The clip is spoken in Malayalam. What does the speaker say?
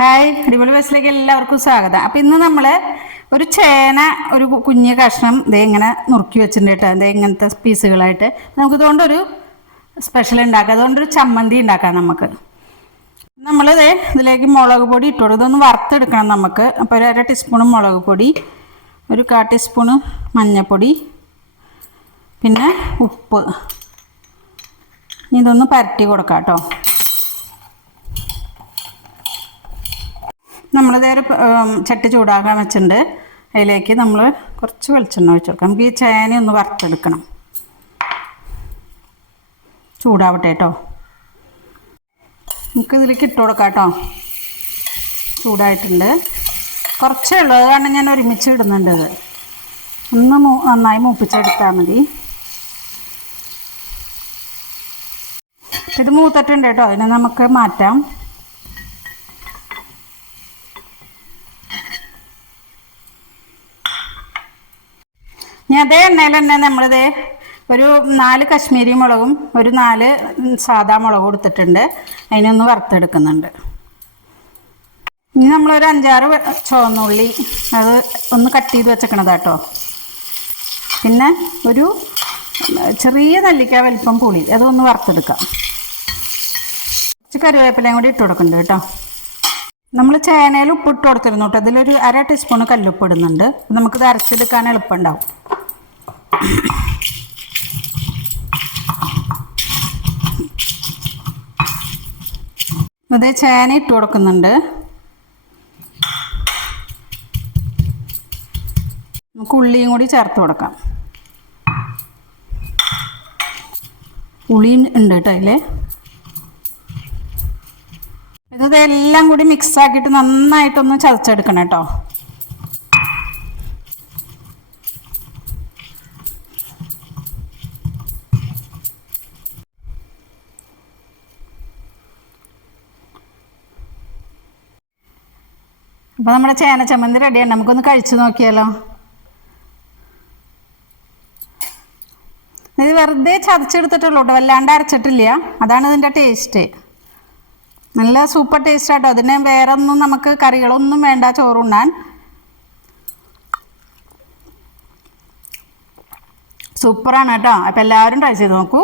ഹായ് അടിപൊളി ബസ്സിലേക്ക് എല്ലാവർക്കും സ്വാഗതം. അപ്പം ഇന്ന് നമ്മൾ ഒരു ചേന ഒരു കുഞ്ഞ് കഷ്ണം ദേ ഇങ്ങനെ നുറുക്കി വെച്ചിട്ടുണ്ട് കേട്ടോ ദേ ഇങ്ങനത്തെ പീസുകളായിട്ട്. നമുക്ക് ഇതുകൊണ്ടൊരു സ്പെഷ്യൽ ഉണ്ടാക്കാം. അതുകൊണ്ടൊരു ചമ്മന്തി ഉണ്ടാക്കാം നമുക്ക്. നമ്മൾ ദേ ഇതിലേക്ക് മുളക് പൊടി ഇട്ട് കൊടുക്കും ഇതൊന്ന് വറുത്തെടുക്കണം നമുക്ക്. അപ്പോൾ ഒരു അര ടീസ്പൂൺ മുളക് പൊടി ഒരു കാ ടീസ്പൂണ് മഞ്ഞൾപ്പൊടി പിന്നെ ഉപ്പ്. ഇതൊന്ന് പരട്ടി കൊടുക്കാം കേട്ടോ നമ്മളിത് നേരെ ചട്ടി ചൂടാക്കാൻ വെച്ചിട്ടുണ്ട്. അതിലേക്ക് നമ്മൾ കുറച്ച് വെളിച്ചെണ്ണ ഒഴിച്ച് കൊടുക്കാം. നമുക്ക് ഈ ചേന ഒന്ന് വറുത്തെടുക്കണം. ചൂടാവട്ടെ കേട്ടോ. നമുക്ക് ഇതിലേക്ക് ഇട്ട് കൊടുക്കാം കേട്ടോ. ചൂടായിട്ടുണ്ട്. കുറച്ചേ ഉള്ളൂ. അതാണ് ഞാൻ ഒരുമിച്ച് ഇടുന്നുണ്ട് അത്. ഒന്ന് നന്നായി മൂപ്പിച്ചെടുത്താൽ മതി. ഇത് മൂത്തിട്ടുണ്ട് കേട്ടോ. അതിനെ നമുക്ക് മാറ്റാം. അതേ എണ്ണയിൽ തന്നെ നമ്മളിത് ഒരു നാല് കശ്മീരി മുളകും ഒരു നാല് സാദാ മുളകും കൊടുത്തിട്ടുണ്ട് അതിനൊന്ന് വറുത്തെടുക്കുന്നുണ്ട്. ഇനി നമ്മളൊരു അഞ്ചാറ് ചുവന്നുള്ളി അത് ഒന്ന് കട്ട് ചെയ്ത് വെച്ചേക്കണതാട്ടോ. പിന്നെ ഒരു ചെറിയ നെല്ലിക്ക വലിപ്പം പുളി അതൊന്ന് വറുത്തെടുക്കാം. കുറച്ച് കറിവേപ്പിലയും കൂടി ഇട്ട് കൊടുക്കുന്നുണ്ട് കേട്ടോ. നമ്മൾ ചേനയിൽ ഉപ്പിട്ട് കൊടുത്തിരുന്നു കേട്ടോ. അതിലൊരു അര ടീസ്പൂൺ കല്ലുപ്പ് ഇടുന്നുണ്ട്. നമുക്കിത് അരച്ചെടുക്കാൻ എളുപ്പമുണ്ടാവും. അത് ചേന ഇട്ട് കൊടുക്കുന്നുണ്ട്. നമുക്ക് ഉള്ളിയും കൂടി ചേർത്ത് കൊടുക്കാം. ഉള്ളിയും ഉണ്ട് കേട്ടോ അതിൽ ഇത് എല്ലാം കൂടി മിക്സ് ആക്കിയിട്ട് നന്നായിട്ടൊന്ന് ചതച്ചെടുക്കണം കേട്ടോ. അപ്പോൾ നമ്മുടെ ചേന ചമ്മന്തി റെഡിയാണ് നമുക്കൊന്ന് കഴിച്ചു നോക്കിയാലോ? ഇത് വെറുതെ ചതച്ചെടുത്തിട്ടുള്ളൂ കേട്ടോ വല്ലാണ്ട് അരച്ചിട്ടില്ല. അതാണ് ഇതിന്റെ ടേസ്റ്റ് നല്ല സൂപ്പർ ടേസ്റ്റ് ആട്ടോ. അതിന് വേറെ ഒന്നും നമുക്ക് കറികളൊന്നും വേണ്ട ചോറുണ്ണാൻ. സൂപ്പറാണ് കേട്ടോ. അപ്പോൾ എല്ലാവരും ട്രൈ ചെയ്ത് നോക്കൂ.